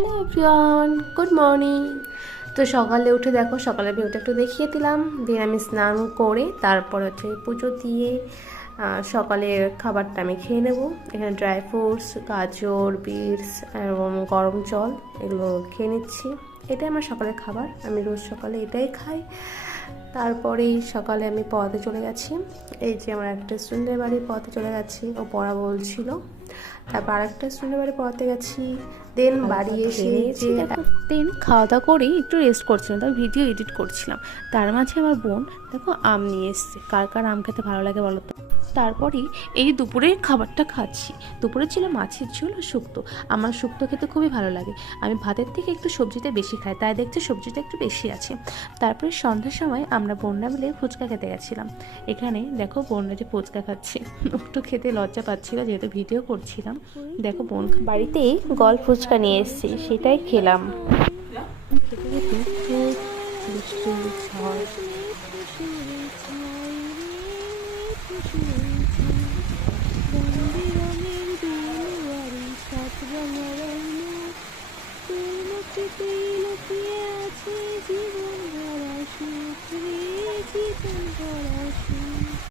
Hello everyone, good morning. তো সকালে উঠে দেখো, সকালে ভিউটা একটু দেখিয়ে দিলাম। দিয়ে আমি স্নান করে তারপর হচ্ছে পুজো দিয়ে সকালের খাবারটা আমি খেয়ে নেব। এখানে ড্রাই ফ্রুটস, গাজর, বিটস এবং গরম জল এগুলো খেয়ে নিচ্ছি। এটাই আমার সকালের খাবার, আমি রোজ সকালে এটাই খাই। তারপরেই সকালে আমি পড়াতে চলে গেছি। এই যে আমার একটা স্টুডেন্টের বাড়ি পড়াতে চলে গেছি, ও পড়া বলছিল। তারপর আরেকটা স্টুডেন্টের বাড়ি পড়াতে গেছি। দেন বাড়ি এসে দেন খাওয়া দাওয়া করে একটু রেস্ট করছিলাম, তারপর ভিডিও এডিট করছিলাম। তার মাঝে আমার বোন দেখো আম নিয়ে এসছে। কার কার আম খেতে ভালো লাগে বলো তো। তারপরেই এই দুপুরের খাবারটা খাচ্ছি। দুপুরে ছিল মাছের ঝোল আর শুক্তো। আমার শুক্তো খেতে খুবই ভালো লাগে। আমি ভাতের থেকে একটু সবজিতে বেশি খাই, তাই দেখছি সবজিটা একটু বেশি আছে। তারপরে সন্ধ্যার সময় আমরা বোনরা মিলে ফুচকা খেতে গেছিলাম। এখানে দেখো বোনরা যে ফুচকা খাচ্ছে, একটু খেতে লজ্জা পাচ্ছিল যেহেতু ভিডিও করছিলাম। দেখো বোন বাড়িতেই গল ফুচকা নিয়ে এসেছি, সেটাই খেলাম। জীবন ভরা সুখ রে, জীবন ভরা সুখ।